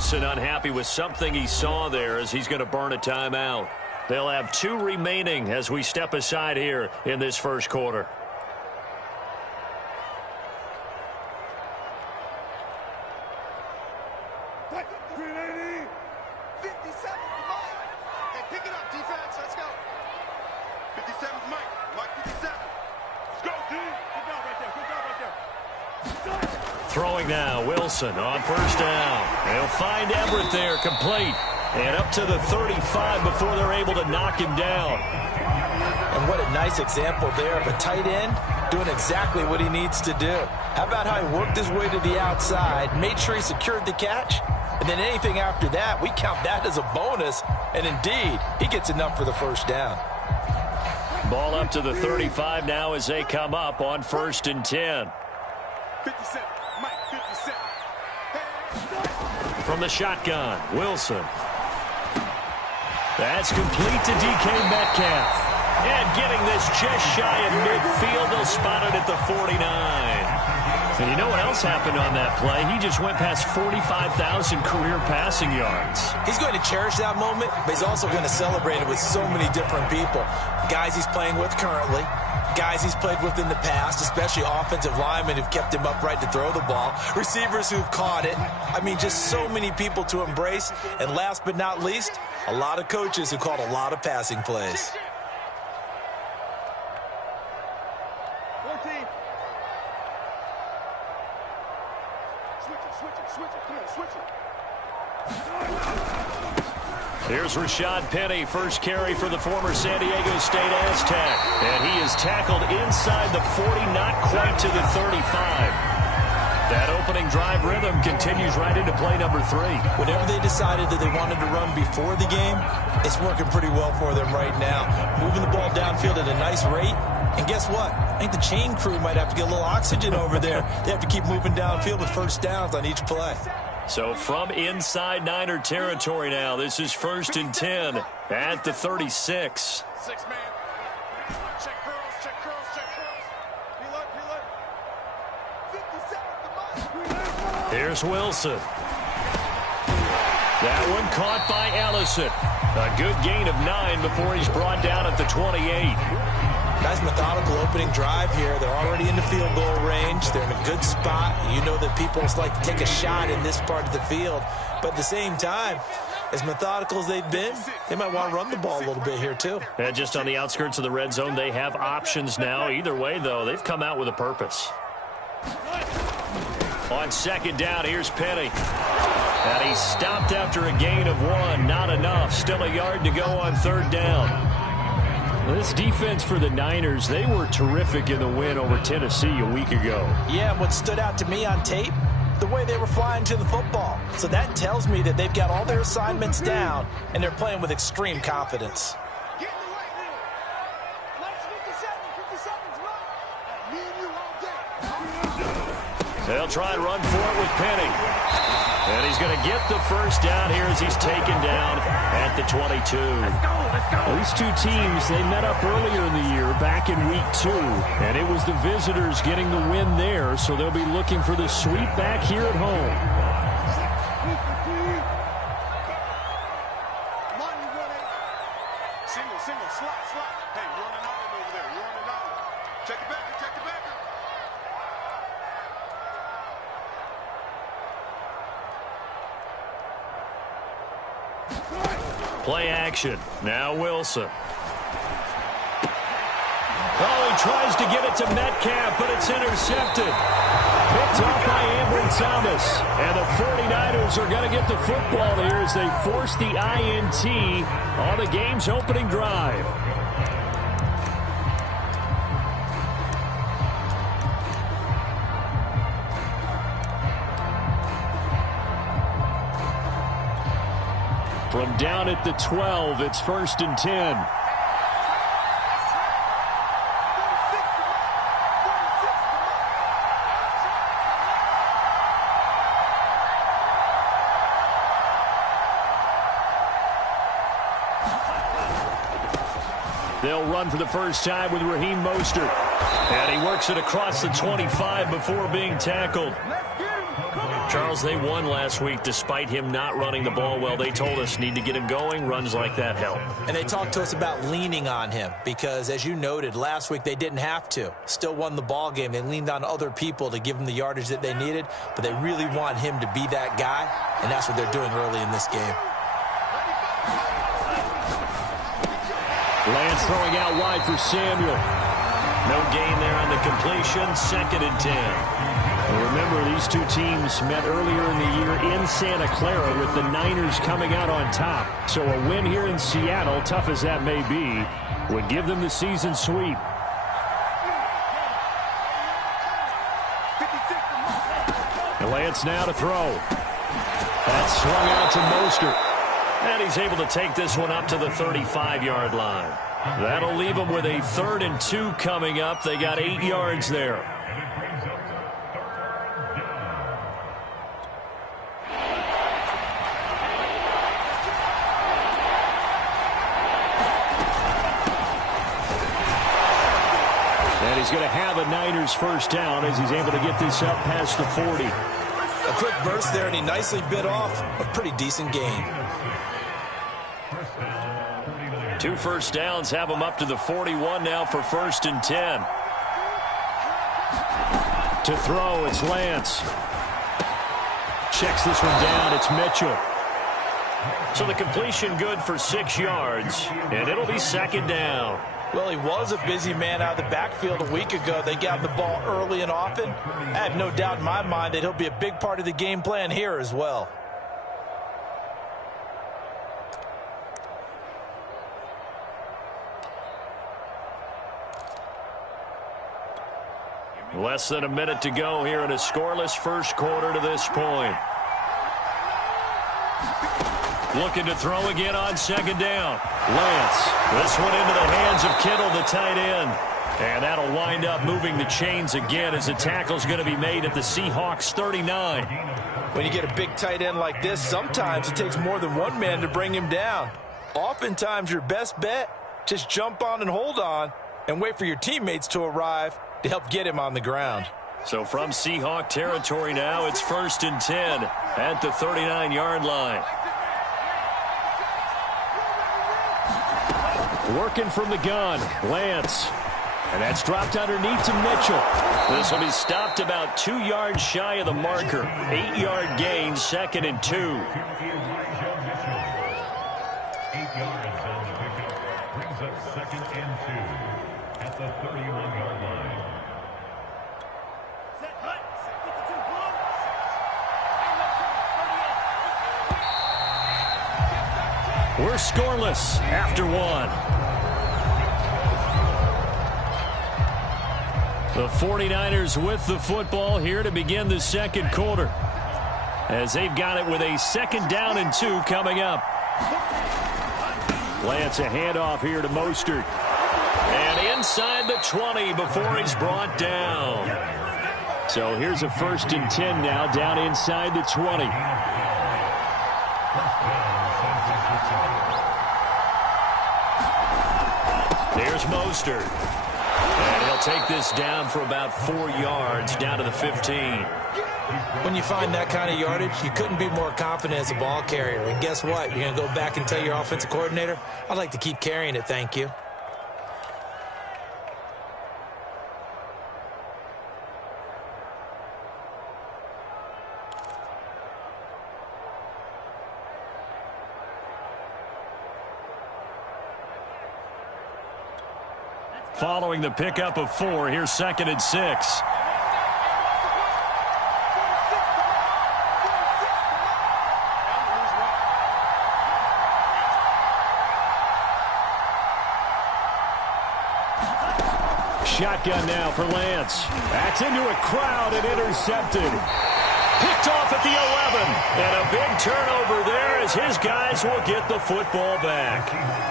Wilson unhappy with something he saw there as he's going to burn a timeout. They'll have 2 remaining as we step aside here in this first quarter. Throwing now, Wilson on first down. They'll find Everett there, complete. And up to the 35 before they're able to knock him down. And what a nice example there of a tight end doing exactly what he needs to do. How about how he worked his way to the outside, made sure he secured the catch, and then anything after that, we count that as a bonus. And indeed, he gets enough for the first down. Ball up to the 35 now as they come up on 1st and 10. 57, Mike, 57. From the shotgun, Wilson. That's complete to DK Metcalf. And getting this just shy of midfield, they'll spot it at the 49. And you know what else happened on that play? He just went past 45,000 career passing yards. He's going to cherish that moment, but he's also going to celebrate it with so many different people. Guys he's playing with currently, guys he's played with in the past, especially offensive linemen who've kept him upright to throw the ball, receivers who've caught it. I mean, just so many people to embrace. And last but not least, a lot of coaches who called a lot of passing plays. 14. Switch it. Come on, switch it. Here's Rashad Penny, first carry for the former San Diego State Aztec. And he is tackled inside the 40, not quite to the 35. That opening drive rhythm continues right into play number 3. Whenever they decided that they wanted to run before the game, it's working pretty well for them right now. Moving the ball downfield at a nice rate. And guess what? I think the chain crew might have to get a little oxygen over there. They have to keep moving downfield with first downs on each play. So from inside Niner territory now, this is 1st and 10 at the 36. 6-man. Check curls. Heel up. 57. Here's Wilson. That one caught by Ellison. A good gain of 9 before he's brought down at the 28. Nice methodical opening drive here. They're already in the field goal range. They're in a good spot. You know that people like to take a shot in this part of the field. But at the same time, as methodical as they've been, they might want to run the ball a little bit here too. And just on the outskirts of the red zone, they have options now. Either way, though, they've come out with a purpose. On 2nd down, here's Penny. And he stopped after a gain of 1. Not enough. Still a yard to go on 3rd down. This defense for the Niners, they were terrific in the win over Tennessee a week ago. Yeah, and what stood out to me on tape, the way they were flying to the football. So that tells me that they've got all their assignments down, and they're playing with extreme confidence. Get in the right wheel. Let's 57's right. Me and you all day. They'll try and run for it with Penny. And he's going to get the first down here as he's taken down at the 22. These two teams, they met up earlier in the year, back in week 2. And it was the visitors getting the win there, so they'll be looking for the sweep back here at home. Single, slot. Hey, you're on an island over there. Check it back. Play action. Now Wilson. Oh, he tries to get it to Metcalf, but it's intercepted. Picked off by Ambry Thomas. And the 49ers are going to get the football here as they force the INT on the game's opening drive. From down at the 12, it's 1st and 10. They'll run for the first time with Raheem Mostert. And he works it across the 25 before being tackled. Charles, they won last week despite him not running the ball well. They told us need to get him going. Runs like that help. And they talked to us about leaning on him because, as you noted, last week they didn't have to. Still won the ball game. They leaned on other people to give them the yardage that they needed, but they really want him to be that guy, and that's what they're doing early in this game. Lance throwing out wide for Samuel. No gain there on the completion. 2nd and 10. Well, remember, these two teams met earlier in the year in Santa Clara with the Niners coming out on top. So a win here in Seattle, tough as that may be, would give them the season sweep. And Lance now to throw. That's swung out to Mostert. And he's able to take this one up to the 35-yard line. That'll leave them with a 3rd and 2 coming up. They got 8 yards there. And he's going to have a Niners first down as he's able to get this up past the 40. A quick burst there, and he nicely bit off a pretty decent gain. 2 first downs have him up to the 41 now for 1st and 10. To throw, it's Lance. Checks this one down, it's Mitchell. So the completion good for 6 yards, and it'll be 2nd down. Well, he was a busy man out of the backfield a week ago. They got the ball early and often. I have no doubt in my mind that he'll be a big part of the game plan here as well. Less than a minute to go here in a scoreless first quarter to this point. Looking to throw again on 2nd down. Lance. This one into the hands of Kittle, the tight end. And that'll wind up moving the chains again as the tackle's going to be made at the Seahawks 39. When you get a big tight end like this, sometimes it takes more than one man to bring him down. Oftentimes your best bet, just jump on and hold on and wait for your teammates to arrive to help get him on the ground. So from Seahawk territory now, it's 1st and 10 at the 39-yard line. Working from the gun, Lance. And that's dropped underneath to Mitchell. This will be stopped about 2 yards shy of the marker. 8-yard gain, 2nd and 2. 8 yards on the pickup. Brings up 2nd and 2 at the 31-yard line. We're scoreless after 1. The 49ers with the football here to begin the 2nd quarter, as they've got it with a 2nd down and 2 coming up. Lance, a handoff here to Mostert. And inside the 20 before he's brought down. So here's a 1st and 10 now, down inside the 20. There's Mostert. And he'll take this down for about 4 yards, down to the 15. When you find that kind of yardage, you couldn't be more confident as a ball carrier. And guess what? You're going to go back and tell your offensive coordinator, I'd like to keep carrying it, thank you. Following the pickup of 4, here's 2nd and 6. Shotgun now for Lance. Backs into a crowd and intercepted. Picked off at the 11. And a big turnover there as his guys will get the football back.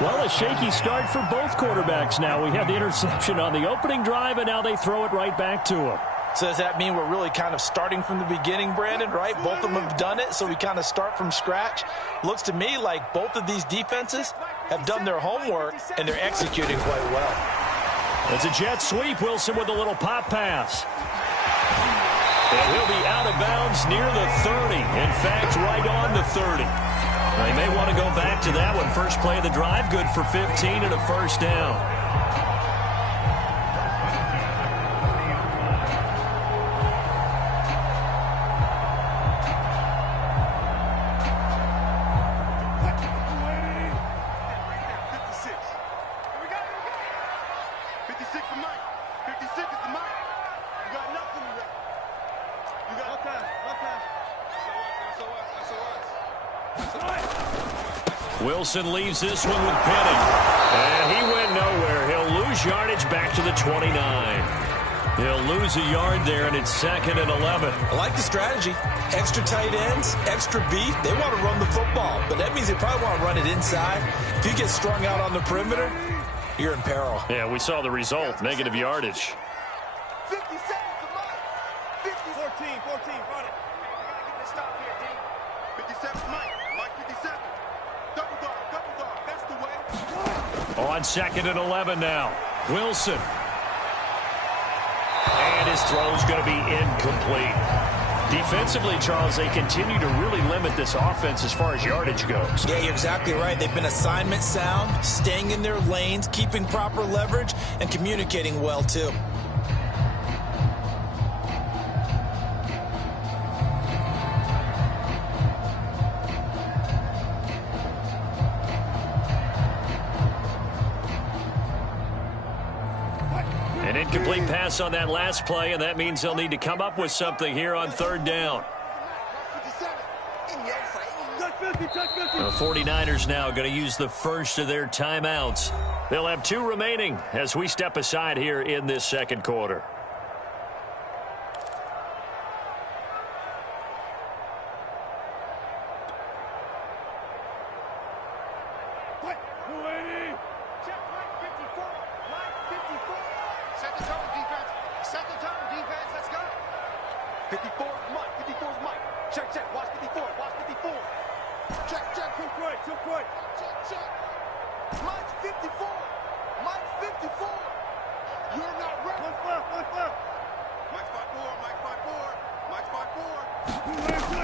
Well, a shaky start for both quarterbacks now. We had the interception on the opening drive, and now they throw it right back to him. So does that mean we're really kind of starting from the beginning, Brandon, right? Both of them have done it, so we kind of start from scratch. Looks to me like both of these defenses have done their homework, and they're executing quite well. It's a jet sweep. Wilson with a little pop pass. And he'll be out of bounds near the 30. In fact, right on the 30. They may want to go back to that one. First play of the drive, good for 15 and a first down. Wilson leaves this one with Penning. And he went nowhere. He'll lose yardage back to the 29. He'll lose a yard there, and it's 2nd and 11. I like the strategy. Extra tight ends, extra beef. They want to run the football, but that means they probably want to run it inside. If you get strung out on the perimeter, you're in peril. Yeah, we saw the result, negative yardage. 50 seconds to Mike. 14, run it. Get the stop here, D. 57 Mike. Mike 57. Double dog. That's the way. On 2nd and 11 now. Wilson. And his throw's going to be incomplete. Defensively, Charles, they continue to really limit this offense as far as yardage goes. Yeah, you're exactly right. They've been assignment sound, staying in their lanes, keeping proper leverage, and communicating well, too. An incomplete pass on that last play, and that means they'll need to come up with something here on 3rd down. The 49ers now going to use the first of their timeouts. They'll have 2 remaining as we step aside here in this 2nd quarter.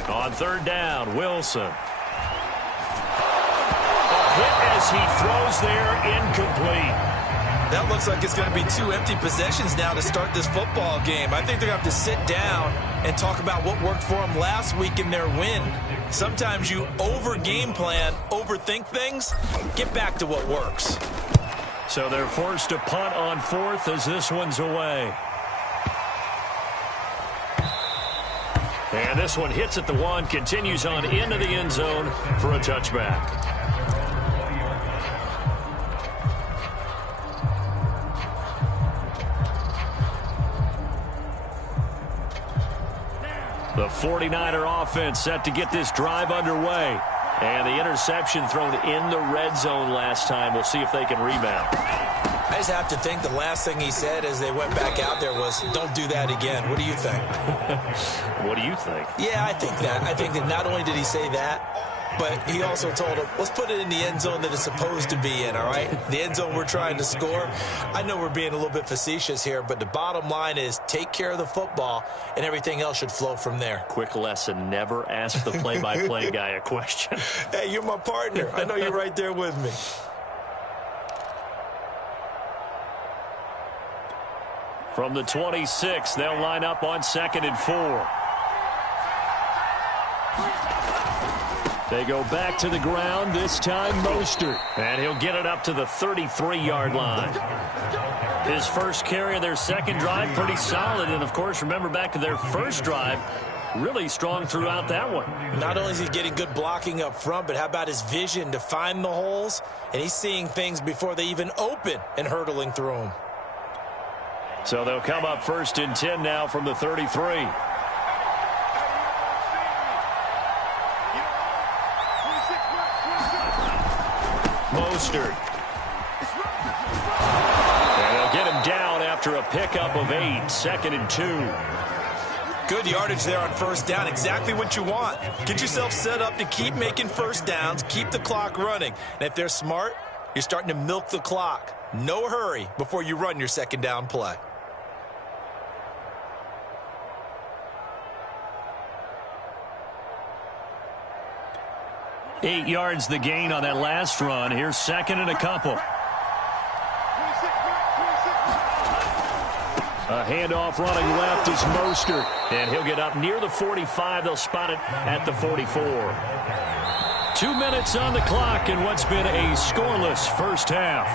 On 3rd down, Wilson. A hit as he throws there, incomplete. That looks like it's going to be 2 empty possessions now to start this football game. I think they're going to have to sit down and talk about what worked for them last week in their win. Sometimes you over-game plan, overthink things. Get back to what works. So they're forced to punt on 4th as this one's away. And this one hits at the 1, continues on into the end zone for a touchback. The 49er offense set to get this drive underway. And the interception thrown in the red zone last time. We'll see if they can rebound. I just have to think the last thing he said as they went back out there was, don't do that again. What do you think? What do you think? Yeah, I think that. I think that not only did he say that, but he also told him, let's put it in the end zone that it's supposed to be in, all right? The end zone we're trying to score. I know we're being a little bit facetious here, but the bottom line is take care of the football, and everything else should flow from there. Quick lesson, never ask the play-by-play guy a question. Hey, you're my partner. I know you're right there with me. From the 26, they'll line up on 2nd and 4. They go back to the ground, this time Mostert. And he'll get it up to the 33-yard line. His first carry of their 2nd drive, pretty solid. And, of course, remember back to their first drive, really strong throughout that one. Not only is he getting good blocking up front, but how about his vision to find the holes? And he's seeing things before they even open and hurtling through them. So they'll come up 1st and 10 now from the 33. Mostert. And they'll get him down after a pickup of 8, 2nd and 2. Good yardage there on 1st down. Exactly what you want. Get yourself set up to keep making 1st downs, keep the clock running. And if they're smart, you're starting to milk the clock. No hurry before you run your 2nd down play. 8 yards the gain on that last run. Here's second and a couple. A handoff running left is Mostert, and he'll get up near the 45. They'll spot it at the 44. 2 minutes on the clock in what's been a scoreless first half.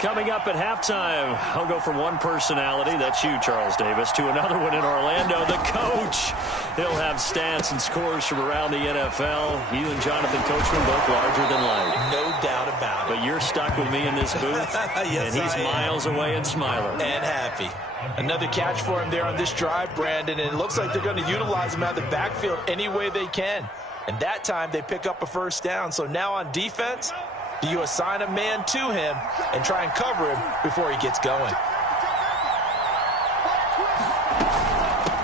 Coming up at halftime, I'll go from one personality, that's you, Charles Davis, to another one in Orlando, the coach. He'll have stats and scores from around the NFL. You and Jonathan Coachman both larger than life. No doubt about it. But you're stuck with me in this booth, yes, and he's miles away and smiling. And happy. Another catch for him there on this drive, Brandon, and it looks like they're going to utilize him out of the backfield any way they can. And that time they pick up a first down. So now on defense, do you assign a man to him and try and cover him before he gets going?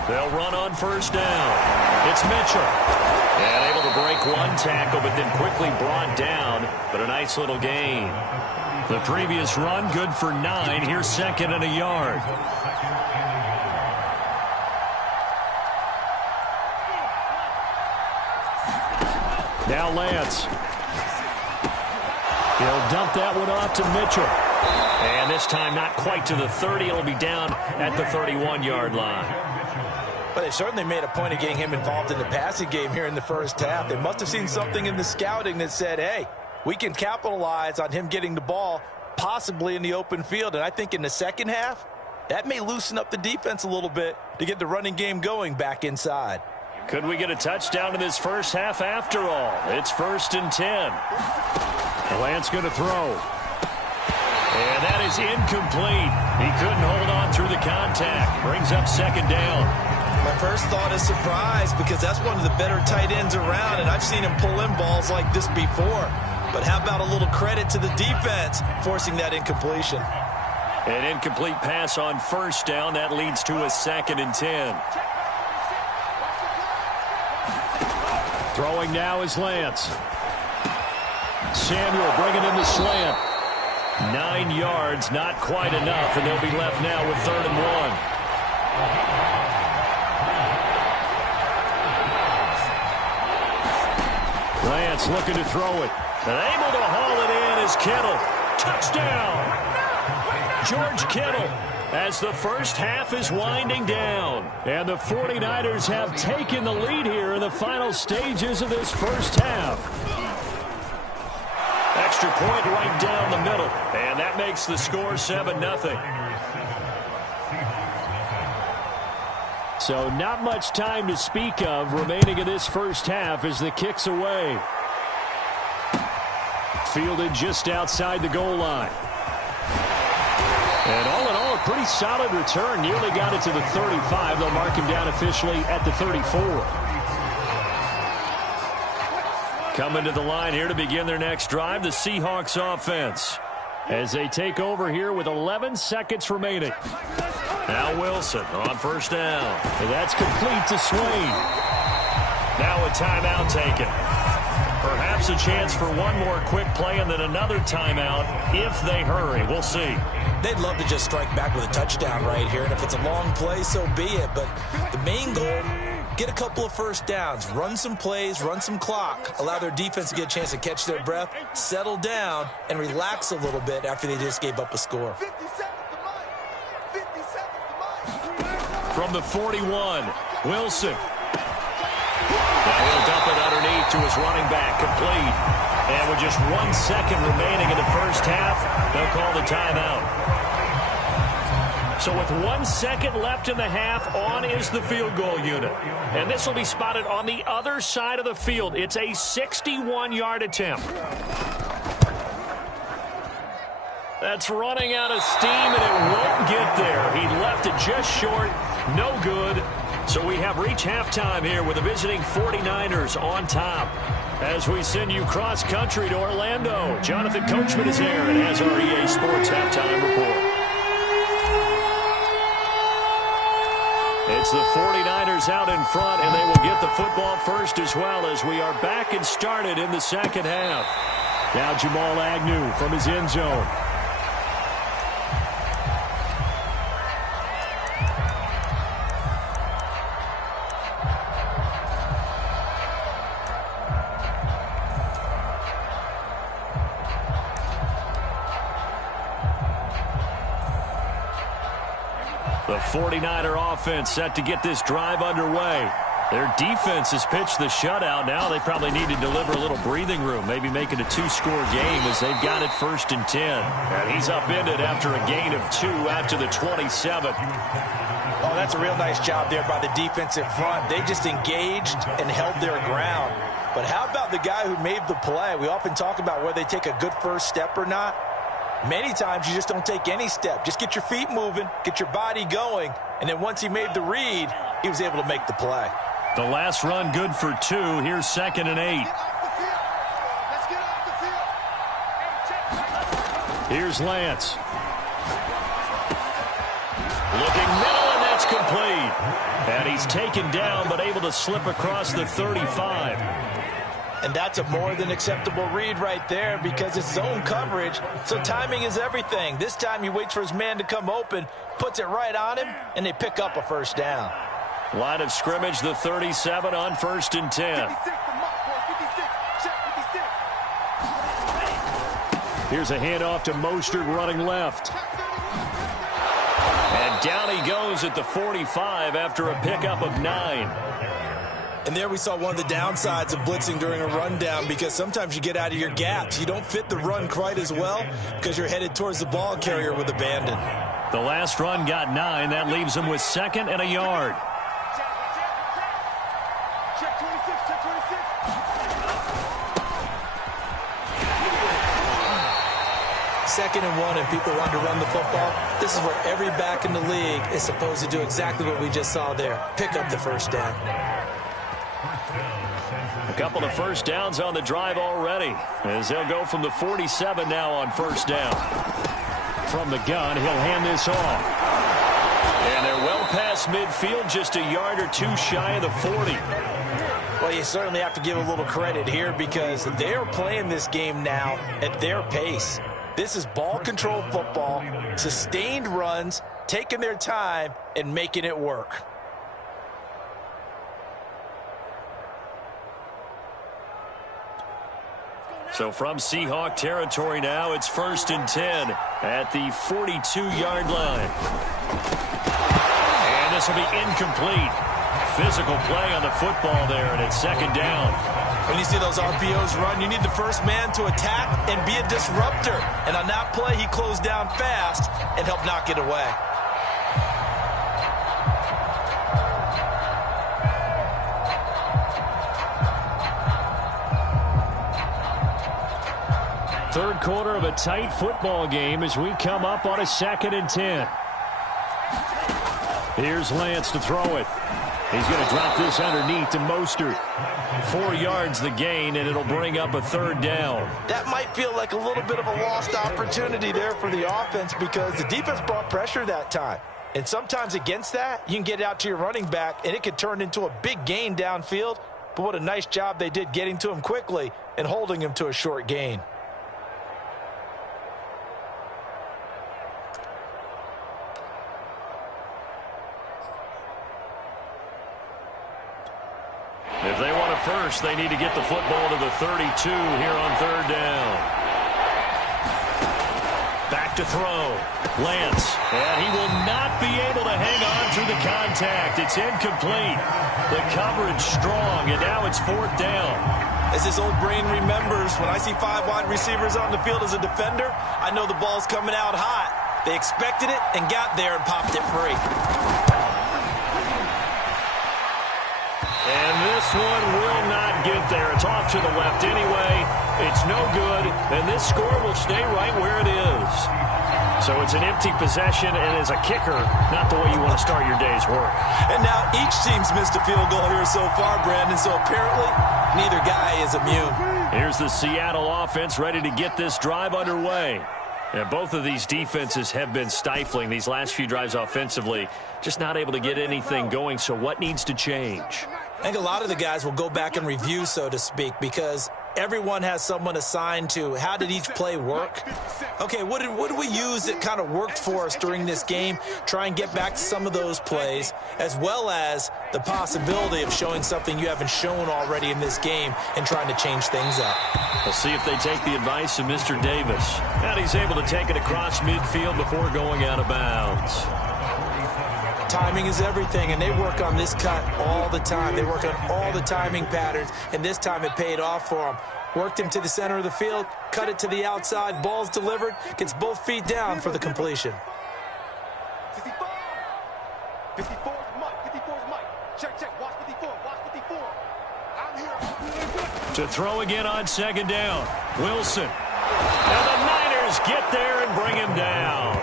They'll run on first down. It's Mitchell. And able to break one tackle, but then quickly brought down. But a nice little gain. The previous run, good for 9. Here's second and a yard. Now Lance. He'll dump that one off to Mitchell. And this time not quite to the 30. It'll be down at the 31-yard line. But they certainly made a point of getting him involved in the passing game here in the first half. They must have seen something in the scouting that said, hey, we can capitalize on him getting the ball possibly in the open field. And I think in the second half, that may loosen up the defense a little bit to get the running game going back inside. Could we get a touchdown in this first half after all? It's 1st and 10. Lance going to throw. And that is incomplete. He couldn't hold on through the contact. Brings up second down. My first thought is surprise because that's one of the better tight ends around, and I've seen him pull in balls like this before. But how about a little credit to the defense forcing that incompletion? An incomplete pass on first down. That leads to a 2nd and 10. Throwing now is Lance. Samuel bringing in the slant. 9 yards, not quite enough, and they'll be left now with 3rd and 1. Lance looking to throw it. And able to haul it in is Kittle. Touchdown! George Kittle as the first half is winding down. And the 49ers have taken the lead here in the final stages of this first half. Extra point right down the middle. And that makes the score 7-0. So not much time to speak of remaining in this first half as the kick's away. Fielded just outside the goal line. And all in all, a pretty solid return. Nearly got it to the 35. They'll mark him down officially at the 34. Coming to the line here to begin their next drive, the Seahawks offense. As they take over here with 11 seconds remaining. Now Wilson on first down. And that's complete to Swain. Now a timeout taken. Perhaps a chance for one more quick play and then another timeout if they hurry. We'll see. They'd love to just strike back with a touchdown right here, and if it's a long play, so be it. But the main goal, get a couple of first downs, run some plays, run some clock, allow their defense to get a chance to catch their breath, settle down, and relax a little bit after they just gave up a score. From the 41, Wilson. Now he'll dump it underneath to his running back, complete. And with just 1 second remaining in the first half, they'll call the timeout. So with 1 second left in the half, on is the field goal unit. And this will be spotted on the other side of the field. It's a 61-yard attempt. That's running out of steam, and it won't get there. He left it just short. No good. So we have reached halftime here with the visiting 49ers on top. As we send you cross-country to Orlando, Jonathan Coachman is there and has our EA Sports halftime report. It's the 49ers out in front, and they will get the football first as well as we are back and started in the second half. Now Jamal Agnew from his end zone. The 49er offense set to get this drive underway. Their defense has pitched the shutout. Now they probably need to deliver a little breathing room, maybe make it a two-score game as they've got it 1st and 10. And he's upended after a gain of 2 out to the 27. Oh, that's a real nice job there by the defensive front. They just engaged and held their ground. But how about the guy who made the play? We often talk about whether they take a good first step or not. Many times you just don't take any step. Just get your feet moving, get your body going, and then once he made the read, he was able to make the play. The last run good for 2. Here's 2nd and 8. Here's Lance. Looking middle, and that's complete. And he's taken down, but able to slip across the 35. And that's a more than acceptable read right there because it's zone coverage, so timing is everything. This time he waits for his man to come open, puts it right on him, and they pick up a first down. Line of scrimmage, the 37 on 1st and 10. Here's a handoff to Mostert running left. And down he goes at the 45 after a pickup of 9. And there we saw one of the downsides of blitzing during a rundown because sometimes you get out of your gaps. You don't fit the run quite as well because you're headed towards the ball carrier with abandon. The last run got 9. That leaves him with 2nd and a yard. Check 26, check 26. Second and 1 and people want to run the football. This is where every back in the league is supposed to do exactly what we just saw there. Pick up the first down. A couple of first downs on the drive already as they'll go from the 47 now on 1st down. From the gun, he'll hand this off. And they're well past midfield, just a yard or 2 shy of the 40. Well, you certainly have to give a little credit here because they're playing this game now at their pace. This is ball control football, sustained runs, taking their time and making it work. So from Seahawk territory now, it's 1st and 10 at the 42-yard line. And this will be incomplete. Physical play on the football there, and it's 2nd down. When you see those RPOs run, you need the first man to attack and be a disruptor. And on that play, he closed down fast and helped knock it away. Third quarter of a tight football game as we come up on a 2nd and 10. Here's Lance to throw it. He's going to drop this underneath to Mostert. 4 yards the gain, and it'll bring up a 3rd down. That might feel like a little bit of a lost opportunity there for the offense because the defense brought pressure that time. And sometimes against that, you can get out to your running back, and it could turn into a big gain downfield. But what a nice job they did getting to him quickly and holding him to a short gain. If they want a first, they need to get the football to the 32 here on 3rd down. Back to throw. Lance. And he will not be able to hang on through the contact. It's incomplete. The coverage strong, and now it's 4th down. As his old brain remembers, when I see 5 wide receivers on the field as a defender, I know the ball's coming out hot. They expected it and got there and popped it free. And this one will not get there. It's off to the left anyway. It's no good, and this score will stay right where it is. So it's an empty possession, and as a kicker, not the way you want to start your day's work. And now each team's missed a field goal here so far, Brandon, so apparently neither guy is immune. Here's the Seattle offense ready to get this drive underway. And both of these defenses have been stifling these last few drives offensively, just not able to get anything going. So what needs to change? I think a lot of the guys will go back and review, so to speak, because Everyone has someone assigned to how did each play work. Okay, what did we use that kind of worked for us during this game? Try and get back to some of those plays, as well as the possibility of showing something you haven't shown already in this game and trying to change things up. We'll see if they take the advice of Mr. Davis. And he's able to take it across midfield before going out of bounds. Timing is everything, and they work on this cut all the time. They work on all the timing patterns, and this time it paid off for them. Worked him to the center of the field, cut it to the outside, ball's delivered, gets both feet down for the completion. 54. 54 is Mike. 54 is Mike. Check. Watch 54. Watch 54. I'm here. To throw again on second down. Wilson. And the Niners get there and bring him down.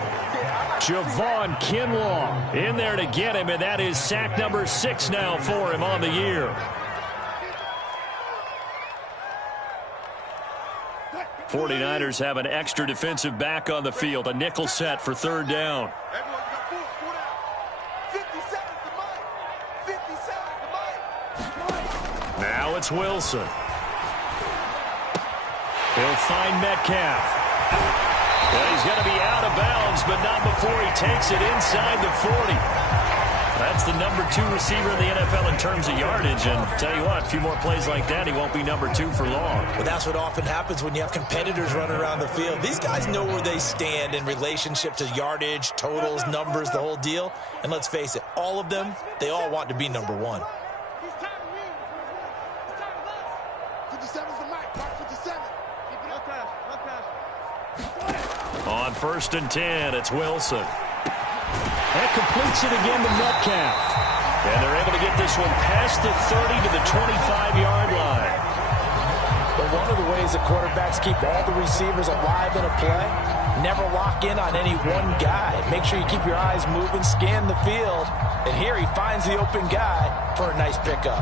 Javon Kinlaw in there to get him, and that is sack number 6 now for him on the year. 49ers have an extra defensive back on the field, a nickel set for third down. Everyone got 4 down. 57 to Mike. 57 to Mike. Now it's Wilson. He'll find Metcalf. And he's going to be out of bounds, but not before he takes it inside the 40. That's the number 2 receiver in the NFL in terms of yardage. And tell you what, a few more plays like that, he won't be number 2 for long. Well, that's what often happens when you have competitors running around the field. These guys know where they stand in relationship to yardage, totals, numbers, the whole deal. And let's face it, all of them, they all want to be number 1. 57's the Mike. Watch 57. On 1st and 10, it's Wilson. That completes it again to Metcalf. And they're able to get this one past the 30 to the 25-yard line. But one of the ways that quarterbacks keep all the receivers alive in a play, never lock in on any one guy. Make sure you keep your eyes moving, scan the field. And here he finds the open guy for a nice pickup.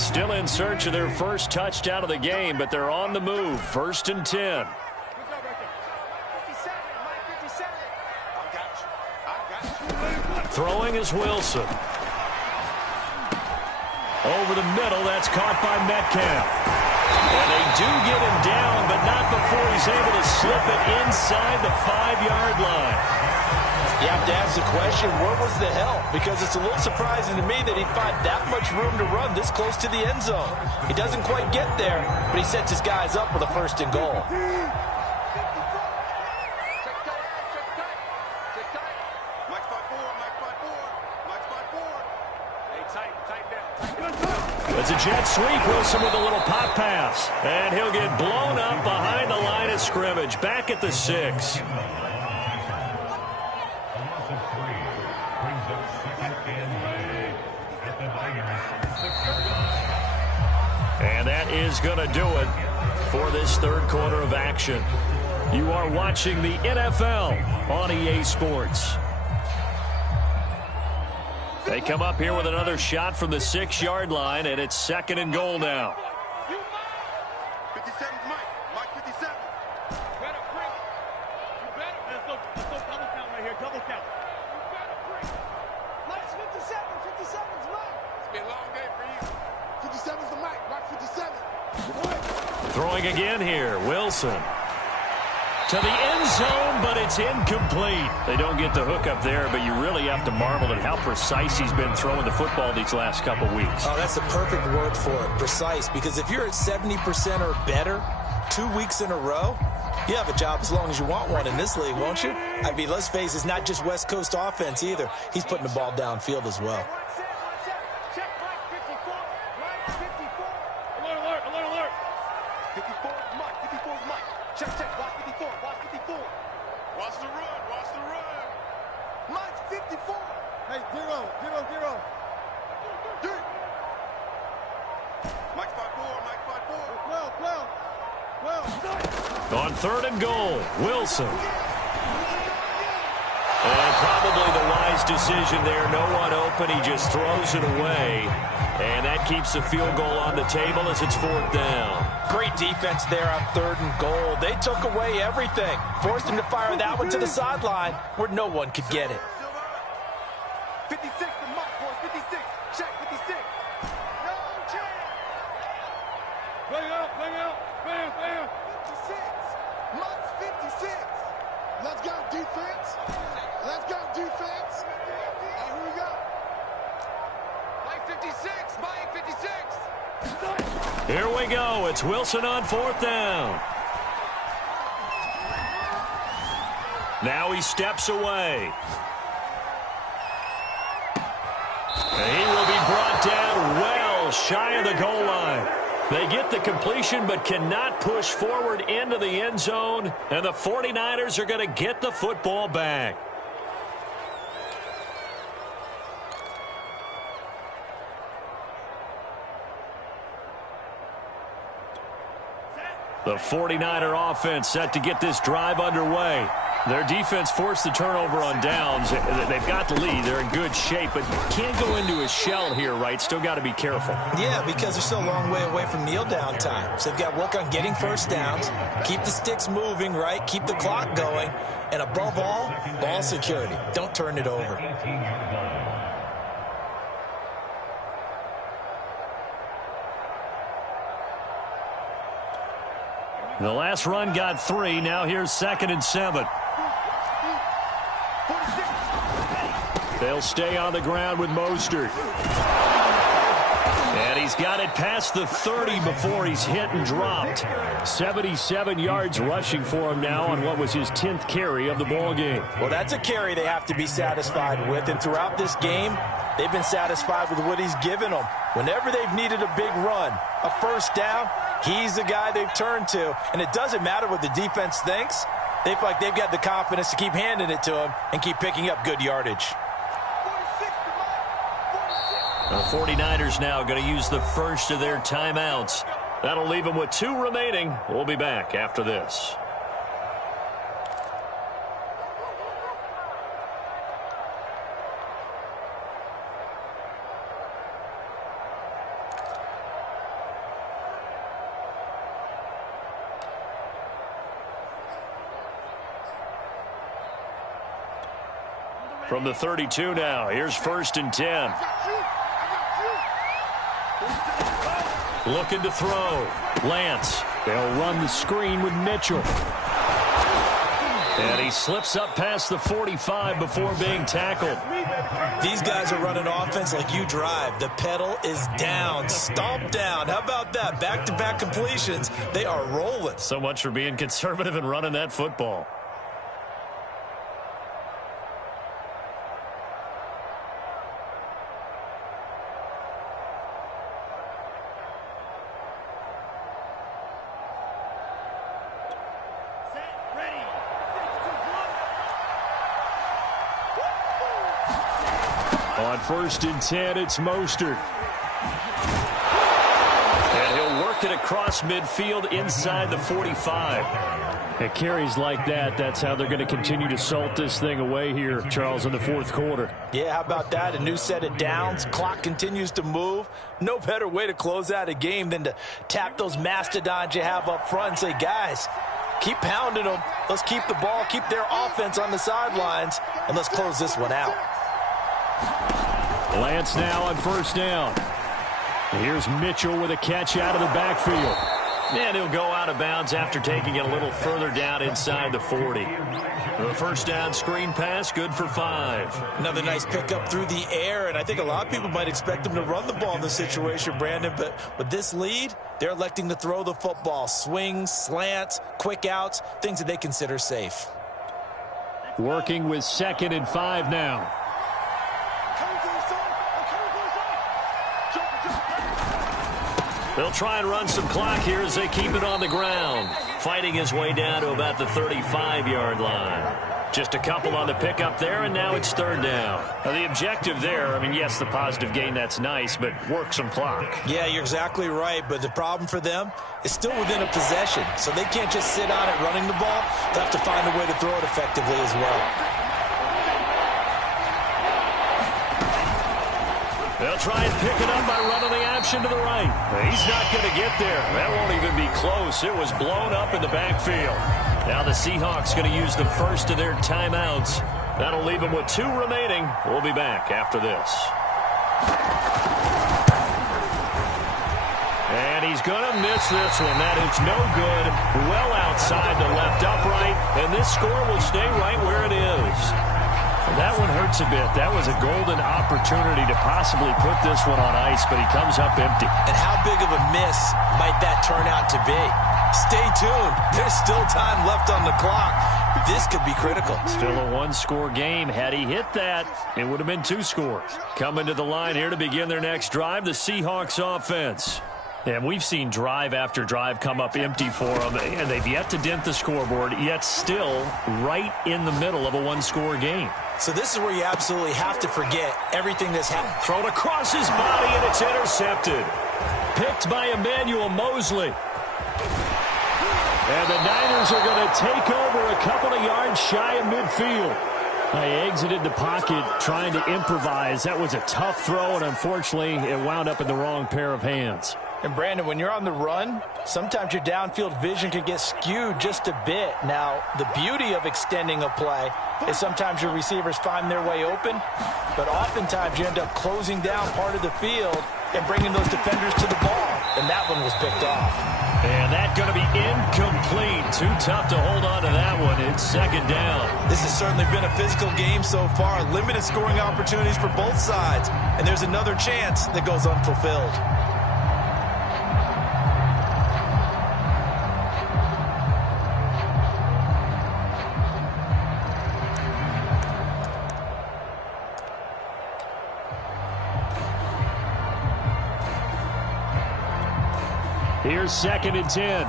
Still in search of their first touchdown of the game, but they're on the move. 1st and 10. Throwing is Wilson. Over the middle, that's caught by Metcalf. And they do get him down, but not before he's able to slip it inside the 5-yard line. You have to ask the question, where was the help? Because it's a little surprising to me that he'd find that much room to run this close to the end zone. He doesn't quite get there, but he sets his guys up with a 1st and goal. Mike's 5-4. Hey, tight down. It's a jet sweep. Wilson with a little pop pass. And he'll get blown up behind the line of scrimmage. Back at the 6. And that is going to do it for this third quarter of action. You are watching the NFL on EA Sports. They come up here with another shot from the 6-yard line, and it's 2nd and goal now. 57's Mike. Mike 57. Better bring it. You better. Let's go double count right here. Double count. You better bring it. Mike's 57. 57's Mike. It's been a long day for you. 57's the Mike. Mike 57. Throwing again here, Wilson. To the end zone, but it's incomplete. They don't get the hook up there, but you really have to marvel at how precise he's been throwing the football these last couple weeks. Oh, that's the perfect word for it, precise, because if you're at 70% or better 2 weeks in a row, you have a job as long as you want one in this league, won't you? I mean, let's face it, it's not just West Coast offense either. He's putting the ball downfield as well. Check Mike 54. Mike 54. Alert, alert, alert, alert. 54 is Mike. 54 is Mike. Check. Watch 54. Watch 54. Watch the run. Watch the run. Mike's 54. Hey, 0. Mike's 5-4. Mike's 5-4. Well. On 3rd and goal, Wilson. And probably the wise decision there. No one open. He just throws it away. And that keeps the field goal on the table as it's 4th down. Great defense there on 3rd and goal. They took away everything. Forced him to fire that one to the sideline where no one could get it. 56 to Mike, boys. 56. Check 56. No chance. Bang out, bang out. Bam, bam. 56. Mike's 56. Let's go, defense. Let's go, defense. And here we go. Mike 56. Mike 56. Here we go. It's Wilson on 4th down. Now he steps away. And he will be brought down well shy of the goal line. They get the completion but cannot push forward into the end zone. And the 49ers are going to get the football back. The 49er offense set to get this drive underway. Their defense forced the turnover on downs. They've got the lead. They're in good shape, but can't go into a shell here, right? Still got to be careful. Yeah, because they're still a long way away from kneel down time. So they've got to work on getting first downs, keep the sticks moving, right? Keep the clock going. And above all, ball security. Don't turn it over. The last run got 3. Now here's 2nd and 7. They'll stay on the ground with Mostert. And he's got it past the 30 before he's hit and dropped. 77 yards rushing for him now on what was his 10th carry of the ball game. Well, that's a carry they have to be satisfied with. And throughout this game, they've been satisfied with what he's given them. Whenever they've needed a big run, a first down, he's the guy they've turned to. And it doesn't matter what the defense thinks. They feel like they've got the confidence to keep handing it to him and keep picking up good yardage. The 49ers now going to use the first of their timeouts. That'll leave them with 2 remaining. We'll be back after this. From the 32 now, here's 1st and 10. Looking to throw. Lance. They'll run the screen with Mitchell. And he slips up past the 45 before being tackled. These guys are running offense like you drive. The pedal is down. Stomp down. How about that? Back-to-back completions. They are rolling. So much for being conservative and running that football. On 1st and 10, it's Mostert. And he'll work it across midfield inside the 45. At carries like that, that's how they're going to continue to salt this thing away here, Charles, in the 4th quarter. Yeah, how about that? A new set of downs. Clock continues to move. No better way to close out a game than to tap those mastodons you have up front and say, guys, keep pounding them. Let's keep the ball, keep their offense on the sidelines, and let's close this one out. Lance now on 1st down. Here's Mitchell with a catch out of the backfield. And he'll go out of bounds after taking it a little further down inside the 40. The 1st down screen pass, good for 5. Another nice pickup through the air, and I think a lot of people might expect him to run the ball in this situation, Brandon, but with this lead, they're electing to throw the football. Swings, slants, quick outs, things that they consider safe. Working with 2nd and 5 now. They'll try and run some clock here as they keep it on the ground. Fighting his way down to about the 35-yard line. Just a couple on the pickup there, and now it's 3rd down. Now, the objective there, I mean, yes, the positive gain, that's nice, but work some clock. Yeah, you're exactly right, but the problem for them is still within a possession, so they can't just sit on it running the ball. They'll have to find a way to throw it effectively as well. They'll try and pick it up by running the option to the right. He's not going to get there. That won't even be close. It was blown up in the backfield. Now the Seahawks going to use the first of their timeouts. That'll leave him with 2 remaining. We'll be back after this. And he's going to miss this one. That is no good. Well outside the left upright. And this score will stay right where it is. That one hurts a bit. That was a golden opportunity to possibly put this one on ice, but he comes up empty. And how big of a miss might that turn out to be? Stay tuned. There's still time left on the clock. This could be critical. Still a 1-score game. Had he hit that, it would have been 2 scores. Coming to the line here to begin their next drive, the Seahawks offense. And we've seen drive after drive come up empty for them, and they've yet to dent the scoreboard, yet still right in the middle of a 1-score game. So this is where you absolutely have to forget everything that's happened. Thrown across his body, and it's intercepted. Picked by Emmanuel Mosley. And the Niners are going to take over a couple of yards shy of midfield. They exited the pocket trying to improvise. That was a tough throw, and unfortunately, it wound up in the wrong pair of hands. And, Brandon, when you're on the run, sometimes your downfield vision can get skewed just a bit. Now, the beauty of extending a play is sometimes your receivers find their way open, but oftentimes you end up closing down part of the field and bringing those defenders to the ball. And that one was picked off. And that's going to be incomplete. Too tough to hold on to that one. It's second down. This has certainly been a physical game so far. Limited scoring opportunities for both sides. And there's another chance that goes unfulfilled. Here's 2nd and 10.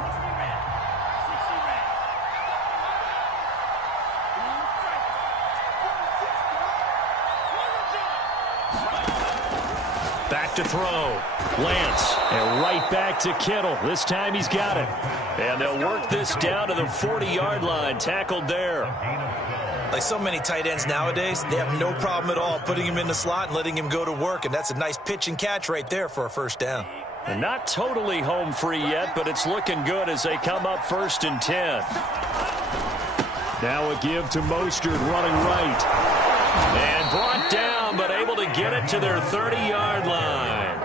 Back to throw. Lance. And right back to Kittle. This time he's got it. And they'll work this down to the 40-yard line. Tackled there. Like so many tight ends nowadays, they have no problem at all putting him in the slot and letting him go to work. And that's a nice pitch and catch right there for a first down. And not totally home free yet, but it's looking good as they come up 1st and 10. Now a give to Mostert running right. And brought down, but able to get it to their 30-yard line.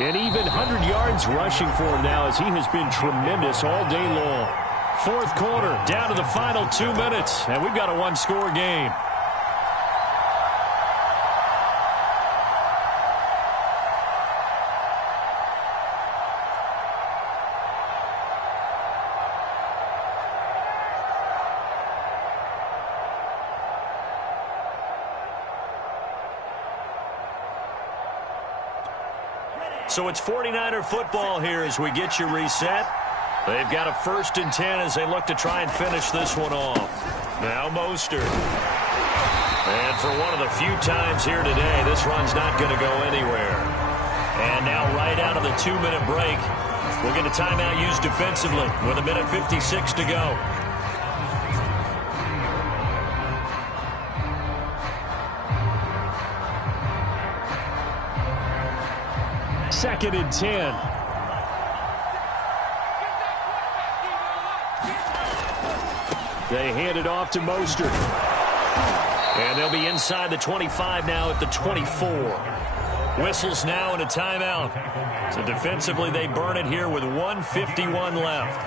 And even 100 yards rushing for him now as he has been tremendous all day long. 4th quarter, down to the final 2 minutes, and we've got a 1-score game. So it's 49er football here as we get you reset. They've got a 1st and 10 as they look to try and finish this one off. Now Mostert. And for one of the few times here today, this run's not going to go anywhere. And now right out of the 2-minute break, we'll get a timeout used defensively with 1:56 to go. Second and 10. They hand it off to Mostert. And they'll be inside the 25 now at the 24. Whistles now and a timeout. So defensively they burn it here with 1:51 left.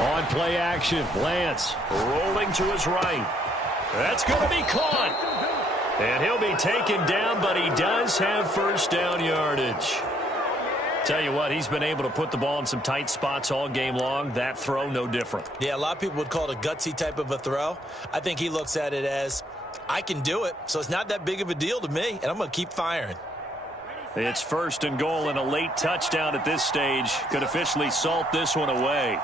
On play action, Lance rolling to his right. That's going to be caught. And he'll be taken down, but he does have 1st down yardage. Tell you what, he's been able to put the ball in some tight spots all game long. That throw, no different. Yeah, a lot of people would call it a gutsy type of a throw. I think he looks at it as, I can do it, so it's not that big of a deal to me, and I'm going to keep firing. It's 1st and goal, and a late touchdown at this stage could officially salt this one away.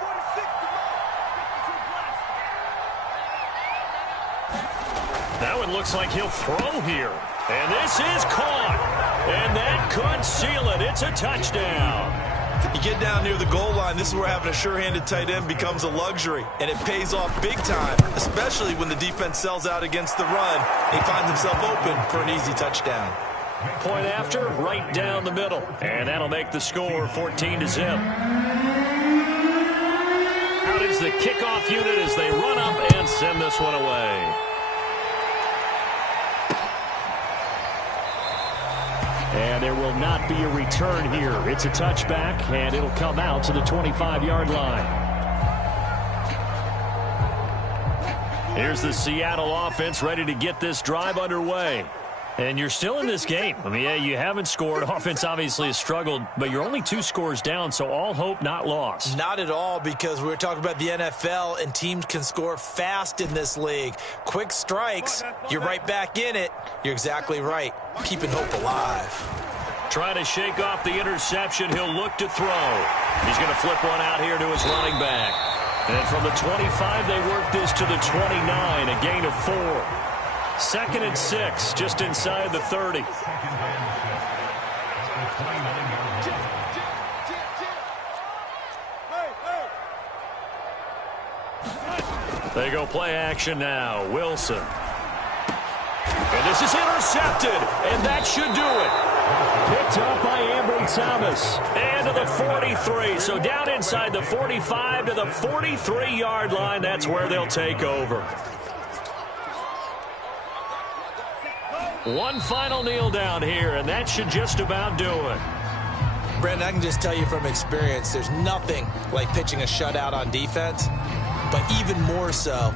That one looks like he'll throw here. And this is caught. And that could seal it. It's a touchdown. You get down near the goal line, this is where having a sure-handed tight end becomes a luxury, and it pays off big time, especially when the defense sells out against the run. He finds himself open for an easy touchdown. Point after, right down the middle, and that'll make the score 14-0. Out is the kickoff unit as they run up and send this one away. And there will not be a return here. It's a touchback, and it'll come out to the 25-yard line. Here's the Seattle offense ready to get this drive underway. And you're still in this game. I mean, yeah, you haven't scored. Offense obviously has struggled, but you're only 2 scores down, so all hope not lost. Not at all, because we were talking about the NFL, and teams can score fast in this league. Quick strikes, you're right back in it. You're exactly right. Keeping hope alive. Trying to shake off the interception. He'll look to throw. He's going to flip one out here to his running back. And from the 25, they work this to the 29, a gain of 4. 2nd and 6, just inside the 30. They go play action now. Wilson. And this is intercepted, and that should do it. Picked up by Ambry Thomas. And to the 43. So down inside the 45 to the 43-yard line. That's where they'll take over. One final kneel down here, and that should just about do it. Brandon, I can just tell you from experience, there's nothing like pitching a shutout on defense, but even more so